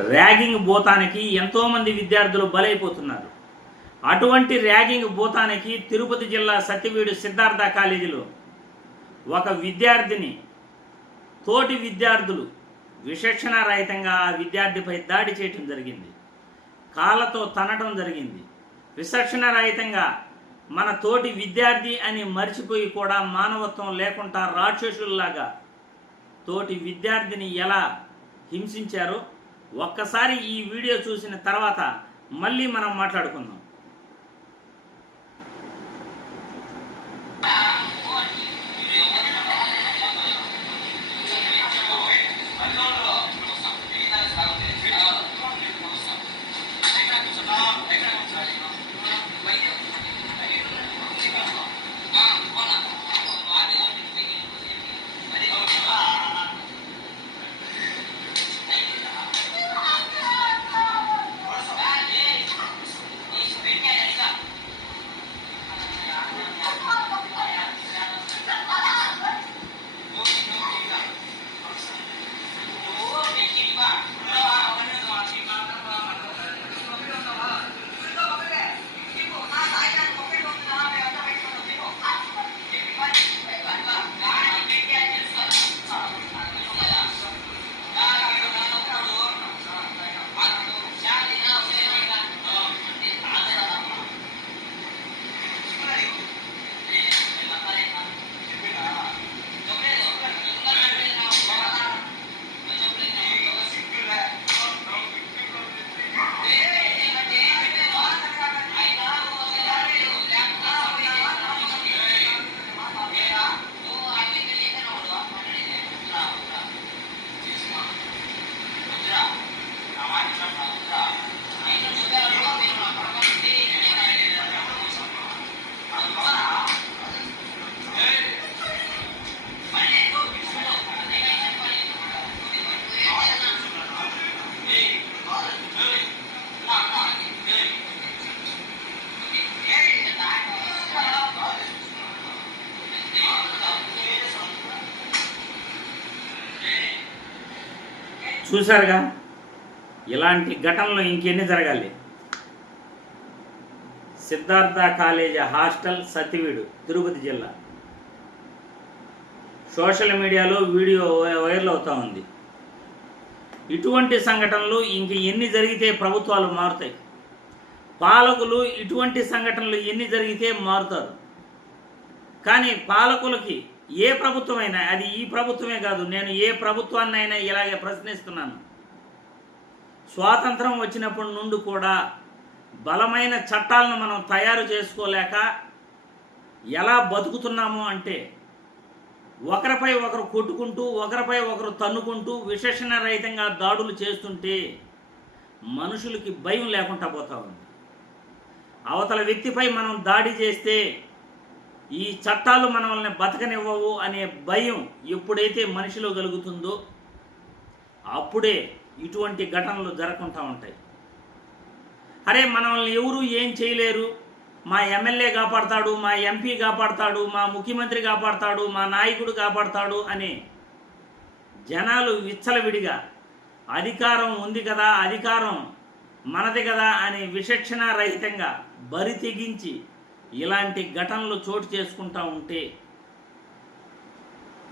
Ragging భూతానికి ఎంతోమంది విద్యార్థులు బలైపోతున్నారు. అటువంటి ర్యాగింగ్ భూతానికి తిరుపతి జిల్లా సత్యవీడు సిద్ధార్థ కాలేజీలో ఒక విద్యార్థిని తోటి విద్యార్థులు విచక్షణారహితంగా ఆ విద్యార్థిపై దాడి చేయటం జరిగింది. కాళ్ళతో తనటం జరిగింది. విచక్షణారహితంగా మన తోటి విద్యార్థి అని మర్చిపోయి కూడా మానవత్వం లేకుండా రాక్షసుల్లాగా తోటి విద్యార్థిని ఎలా హింసించారో ఒక్కసారి ఈ వీడియో చూసిన తర్వాత మళ్ళీ మనం మాట్లాడుకుందాం. చూశారుగా? ఇలాంటి ఘటనలు ఇంకెన్ని జరగాలి? సిద్ధార్థ కాలేజీ హాస్టల్ సత్యవీడు తిరుపతి జిల్లా. సోషల్ మీడియాలో వీడియో వైరల్ అవుతూ ఉంది. ఇటువంటి సంఘటనలు ఇంక ఎన్ని జరిగితే ప్రభుత్వాలు మారుతాయి? పాలకులు ఇటువంటి సంఘటనలు ఎన్ని జరిగితే మారుతారు? కానీ పాలకులకి ఏ ప్రభుత్వమైనా అది ఈ ప్రభుత్వమే కాదు నేను ఏ ప్రభుత్వాన్నైనా ఇలాగే ప్రశ్నిస్తున్నాను. స్వాతంత్రం వచ్చినప్పటి నుండి కూడా బలమైన చట్టాలను మనం తయారు చేసుకోలేక ఎలా బతుకుతున్నాము అంటే ఒకరిపై ఒకరు కొట్టుకుంటూ ఒకరిపై ఒకరు తన్నుకుంటూ విశేషణ రహితంగా దాడులు చేస్తుంటే మనుషులకి భయం లేకుండా పోతా ఉంది. అవతల వ్యక్తిపై మనం దాడి చేస్తే ఈ చట్టాలు మనల్ని బతకనివ్వవు అనే భయం ఎప్పుడైతే మనిషిలో కలుగుతుందో అప్పుడే ఇటువంటి ఘటనలు జరగకుండా ఉంటాయి. అరే మనల్ని ఎవరు ఏం చేయలేరు? మా ఎమ్మెల్యే కాపాడతాడు మా ఎంపీ కాపాడతాడు మా ముఖ్యమంత్రి కాపాడతాడు మా నాయకుడు కాపాడతాడు అని జనాలు విచ్చలవిడిగా అధికారం ఉంది కదా అధికారం మనది కదా అని విచక్షణ రహితంగా బరి తెగించి ఇలాంటి ఘటనలు చోటు చేసుకుంటా ఉంటే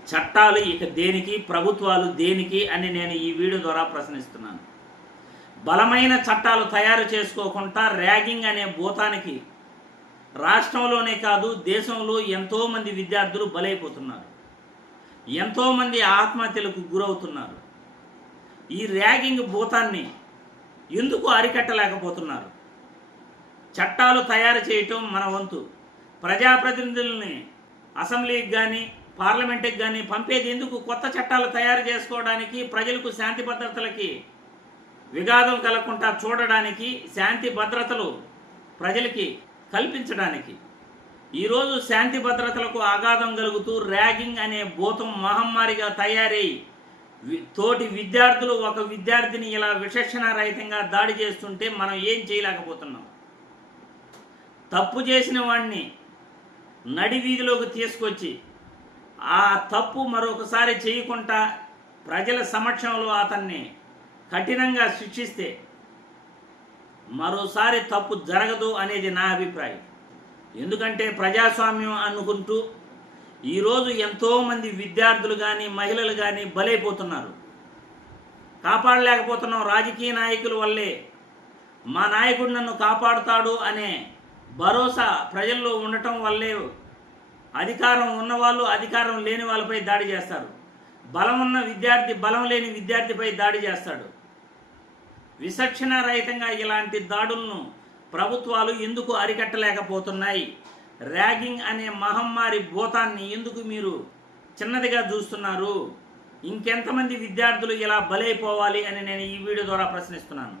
చట్టాలు ఇక దేనికి ప్రభుత్వాలు దేనికి అని నేను ఈ వీడియో ద్వారా ప్రశ్నిస్తున్నాను. బలమైన చట్టాలు తయారు చేసుకోకుండా ర్యాగింగ్ అనే భూతానికి రాష్ట్రంలోనే కాదు దేశంలో ఎంతోమంది విద్యార్థులు బలైపోతున్నారు. ఎంతోమంది ఆత్మహత్యలకు గురవుతున్నారు. ఈ ర్యాగింగ్ భూతాన్ని ఎందుకు అరికట్టలేకపోతున్నారు? చట్టాలు తయారు చేయటం మన వంతు. ప్రజాప్రతినిధుల్ని అసెంబ్లీకి కానీ పార్లమెంటుకి కానీ పంపేది ఎందుకు? కొత్త చట్టాలు తయారు చేసుకోవడానికి ప్రజలకు శాంతి భద్రతలకి విఘాతం కలగకుండా చూడడానికి శాంతి భద్రతలు ప్రజలకి కల్పించడానికి. ఈరోజు శాంతి భద్రతలకు ఆఘాతం కలుగుతూ ర్యాగింగ్ అనే భూతం మహమ్మారిగా తయారై తోటి విద్యార్థులు ఒక విద్యార్థిని ఇలా విచక్షణారహితంగా దాడి చేస్తుంటే మనం ఏం చేయలేకపోతున్నాం? తప్పు చేసిన వాడిని నడి వీధిలోకి తీసుకొచ్చి ఆ తప్పు మరొకసారి చేయకుండా ప్రజల సమక్షంలో అతన్ని కఠినంగా శిక్షిస్తే మరోసారి తప్పు జరగదు అనేది నా అభిప్రాయం. ఎందుకంటే ప్రజాస్వామ్యం అనుకుంటూ ఈరోజు ఎంతోమంది విద్యార్థులు కానీ మహిళలు కానీ బలైపోతున్నారు. కాపాడలేకపోతున్నాం. రాజకీయ నాయకుల వల్లే మా నాయకుడు నన్ను కాపాడుతాడు అనే భరోసా ప్రజల్లో ఉండటం వల్లే అధికారం ఉన్నవాళ్ళు అధికారం లేని వాళ్ళపై దాడి చేస్తారు. బలం ఉన్న విద్యార్థి బలం లేని విద్యార్థిపై దాడి చేస్తాడు. విచక్షణ రహితంగా ఇలాంటి దాడులను ప్రభుత్వాలు ఎందుకు అరికట్టలేకపోతున్నాయి? ర్యాగింగ్ అనే మహమ్మారి భూతాన్ని ఎందుకు మీరు చిన్నదిగా చూస్తున్నారు? ఇంకెంతమంది విద్యార్థులు ఇలా బలైపోవాలి అని నేను ఈ వీడియో ద్వారా ప్రశ్నిస్తున్నాను.